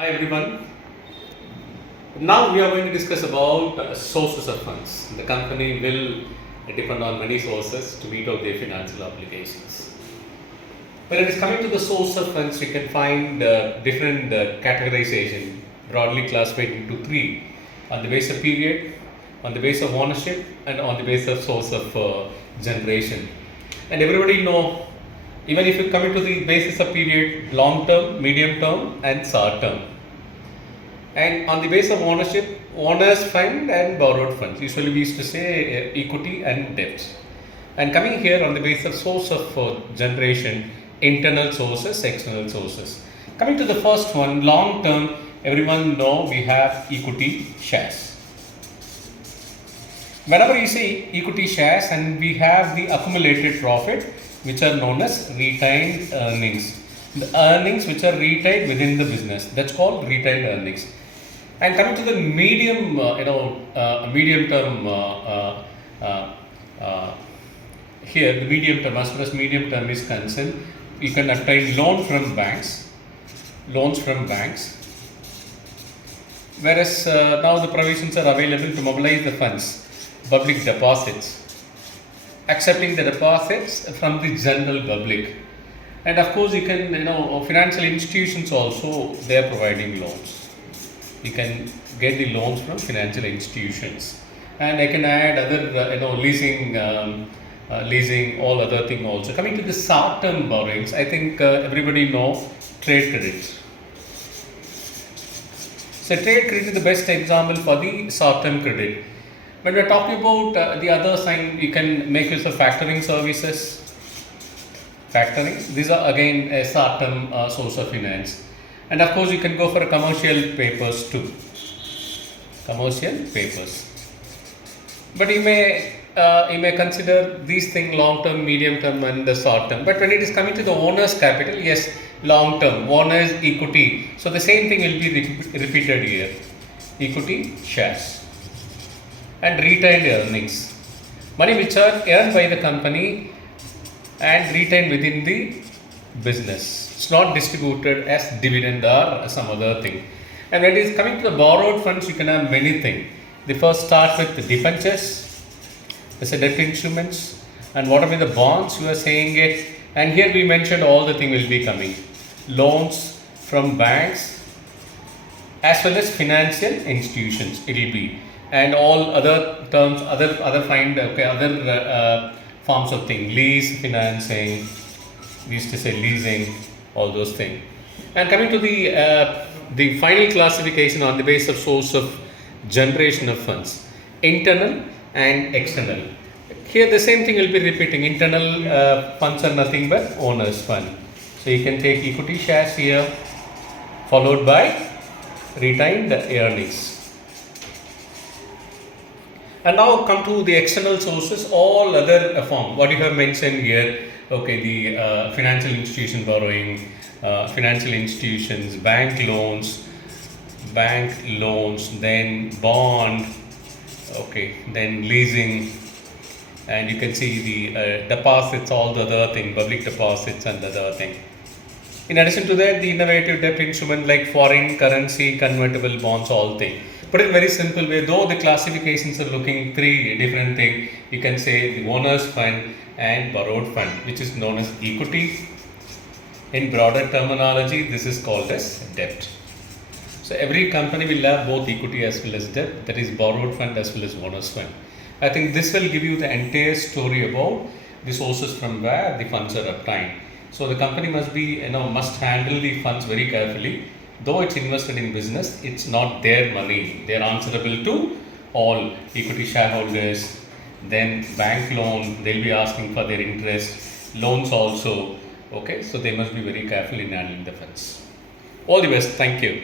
Hi everyone. Now we are going to discuss about sources of funds. The company will depend on many sources to meet out their financial obligations. When it is coming to the source of funds, we can find different categorization, broadly classified into three: on the basis of period, on the basis of ownership, and on the basis of source of generation. And everybody know, even if you come into the basis of period, long term, medium term, and short term. And on the basis of ownership, owners fund and borrowed funds. Usually we used to say equity and debt. And coming here on the basis of source of generation, internal sources, external sources. Coming to the first one, long term, everyone know we have equity shares. Whenever you see equity shares, and we have the accumulated profit, which are known as retained earnings. The earnings which are retained within the business, that's called retained earnings. And coming to the medium, medium term, here the medium term, as far as medium term is concerned, you can obtain loans from banks, whereas now the provisions are available to mobilize the funds, public deposits, accepting the deposits from the general public. And of course, you can, financial institutions also, they are providing loans. You can get the loans from financial institutions, and I can add other, leasing, all other thing also. Coming to the short-term borrowings, I think everybody knows trade credit. So trade credit is the best example for the short-term credit. When we are talking about the other side, you can make use of factoring services. Factoring, these are again a short-term source of finance. And of course, you can go for commercial papers too. Commercial papers. But you may consider these things long term, medium term, and the short term. But when it is coming to the owner's capital, yes, long term, owner's equity. So the same thing will be repeated here. Equity shares and retained earnings. Money which are earned by the company and retained within the business. It's not distributed as dividend or some other thing. And when it is coming to the borrowed funds, you can have many things. They first start with the debentures, there's a debt instruments, and what are the bonds you are saying it. And here we mentioned all the thing will be coming. Loans from banks as well as financial institutions it will be. And all other terms, other forms of thing, lease, financing, we used to say leasing, all those things. And coming to the final classification on the basis of source of generation of funds, internal and external. Here the same thing will be repeating. Internal funds are nothing but owner's fund. So you can take equity shares here, followed by retained earnings. And now come to the external sources, all other form. What you have mentioned here, okay, the financial institution borrowing, financial institutions, bank loans, then bond, okay, then leasing, and you can see the deposits, all the other thing, public deposits and the other thing. In addition to that, the innovative debt instrument like foreign currency, convertible bonds, all things. Put in very simple way, though the classifications are looking three different things, you can say the owner's fund and borrowed fund, which is known as equity. In broader terminology, this is called as debt. So every company will have both equity as well as debt, that is borrowed fund as well as owner's fund. I think this will give you the entire story about the sources from where the funds are obtained. So the company must handle the funds very carefully. Though it's invested in business, it's not their money. They're answerable to all equity shareholders. Then bank loan, they'll be asking for their interest. Loans also. Okay, so they must be very careful in handling the funds. All the best. Thank you.